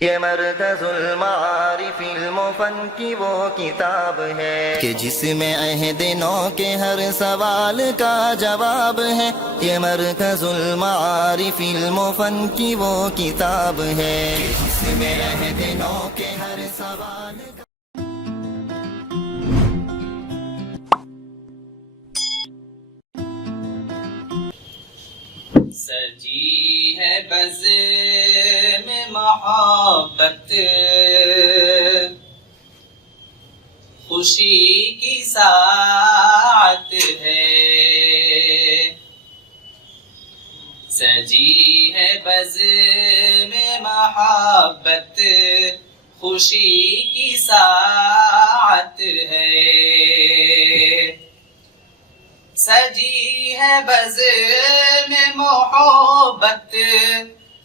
یہ مرکز المعارف المفن کی وہ کتاب ہے کہ جس میں عہد نو کے ہر سوال کا جواب ہے. یہ مرکز المعارف المفن کی وہ کتاب ہے کہ جس میں عہد نو کے ہر سوال کا سجی ہے بزم محبت، خوشی کی ساعت ہے. سجی ہے بزم محبت، خوشی کی ساعت ہے. سجی ہے بزم محبت،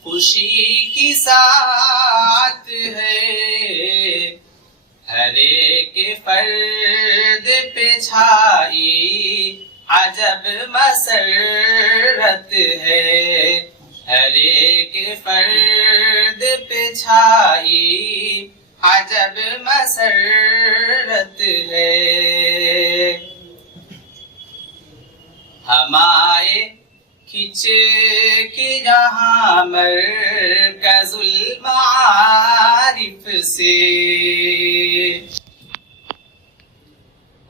خوشی کی ساعت ہے. ہر ایک فرد پہ چھائی عجب مسرت ہے. ہر ایک فرد پہ چھائی عجب مسرت ہے. ہمارے کھچ کے یہاں مرکز المعارف سے،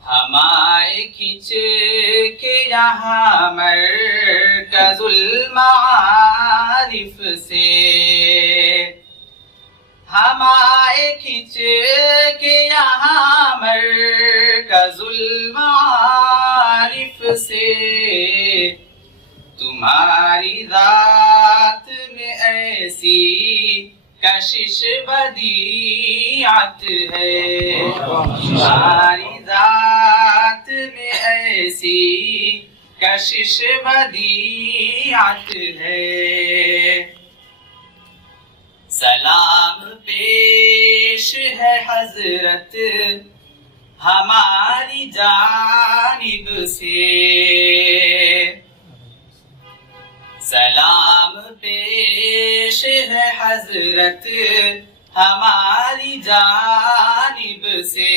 ہمارے کھچ کے یہاں مرکز المعارف سے، ہمارے کھچ کے یہاں مرکز المعارف سے. تمہاری ذات میں ایسی کشش بدیعت ہے، تمہاری ذات میں ایسی کشش بدیعت ہے. سلام پیش ہے حضرت ہماری جانب سے، سلام پیش ہے حضرت ہماری جانب سے.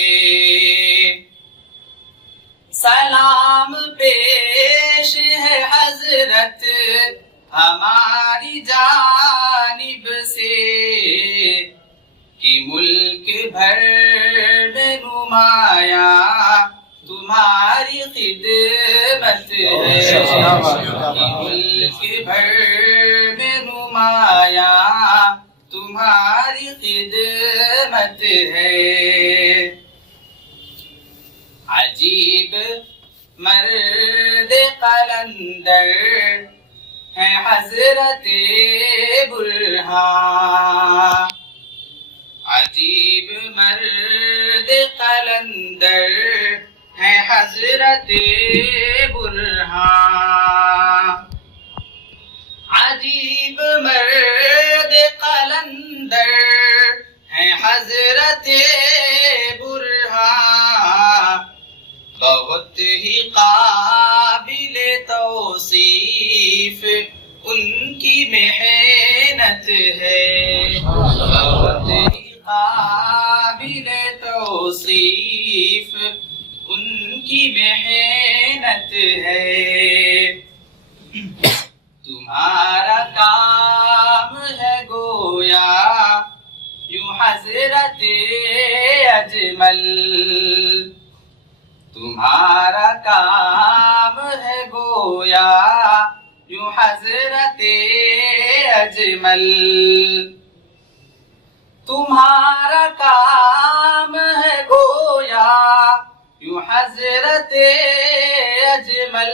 سلام پیش ہے حضرت ہماری جانب سے، کہ ملک بھر میں نمایاں تمہاری خدمت ہے. کہ ملک بھر میں نمایاں تمہاری خدمت ہے. عجیب مرد قلندر ہے حضرت برہان، عجیب مرد قلندر ہے حضرت برہان. عجیب مرد قلندر ہے حضرت برہان. بہت ہی قابل توصیف ان کی محنت ہے، بہت ہی قابل توصیف ان کی محنت ہے. تمہارا کام ہے گویا یوں حضرت اجمل، تمہارا کام ہے گویا یوں حضرت اجمل. تمہارا کام ہے گویا یوں حضرت اجمل.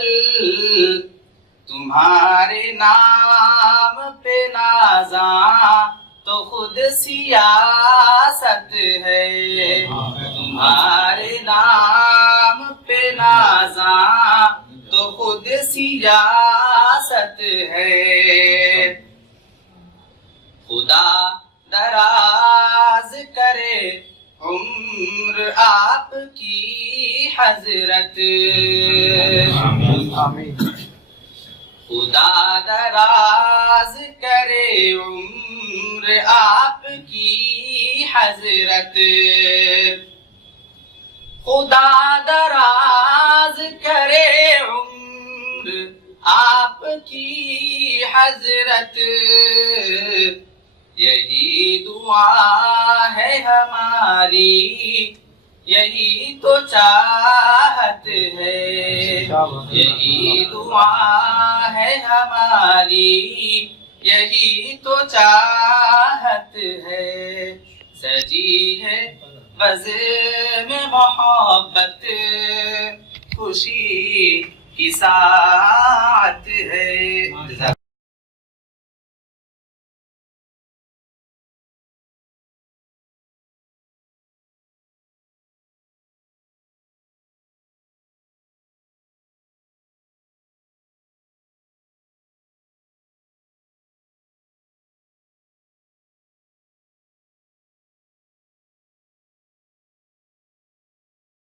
تمہارے نام پہ نازاں تو خود سیاست ہے، تمہارے نام پہ نازاں تو خود سیاست ہے. خدا دراز کرے عمر آپ کی حضرت، خدا دراز کرے عمر عمر آپ کی حضرت خدا دراز کرے عمر آپ کی حضرت یہی دعا ہے ہماری یہی تو چاہت ہے یہی دعا ہے ہماری یہی تو چاہت ہے سجی ہے بزم محبت خوشی کی ساعت ہے